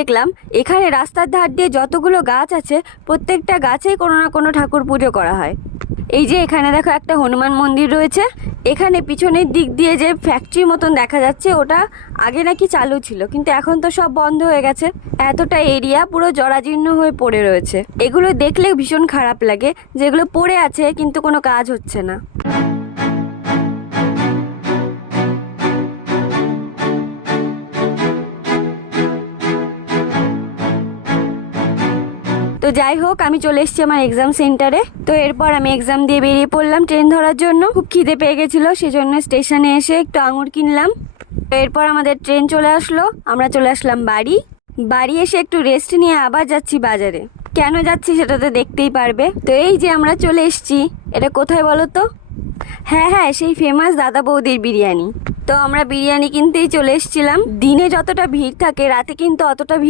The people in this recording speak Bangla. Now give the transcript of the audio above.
দেখলাম এখানে রাস্তার ধার দিয়ে যতগুলো গাছ আছে প্রত্যেকটা গাছেই কোনো না কোনো ঠাকুর পুজো করা হয়। এই যে এখানে দেখো একটা হনুমান মন্দির রয়েছে। এখানে পিছনের দিক দিয়ে যে ফ্যাক্টরি মতন দেখা যাচ্ছে ওটা আগে নাকি চালু ছিল, কিন্তু এখন তো সব বন্ধ হয়ে গেছে। এতটা এরিয়া পুরো জরাজীর্ণ হয়ে পড়ে রয়েছে। এগুলো দেখলে ভীষণ খারাপ লাগে, যেগুলো পড়ে আছে কিন্তু কোনো কাজ হচ্ছে না। তো যাই হোক, আমি চলে এসেছি আমার এক্সাম সেন্টারে। তো এরপর আমি এক্সাম দিয়ে বেরিয়ে পড়লাম ট্রেন ধরার জন্য। খুব খিদে পেয়ে গেছিলো, সেজন্য স্টেশনে এসে একটু আঙুর কিনলাম। তো এরপর আমাদের ট্রেন চলে আসলো, আমরা চলে আসলাম বাড়ি এসে একটু রেস্ট নিয়ে আবার যাচ্ছি বাজারে। কেন যাচ্ছি সেটা তো দেখতেই পারবে। তো এই যে আমরা চলে এসেছি, এটা কোথায় বলো তো? হ্যাঁ, সেই ফেমাস দাদা বৌদির বিরিয়ানি। তো আমরা বিরিয়ানি কিনতেই চলে এসেছিলাম। দিনে যতটা ভিড় থাকে রাতে কিন্তু অতটা ভিড়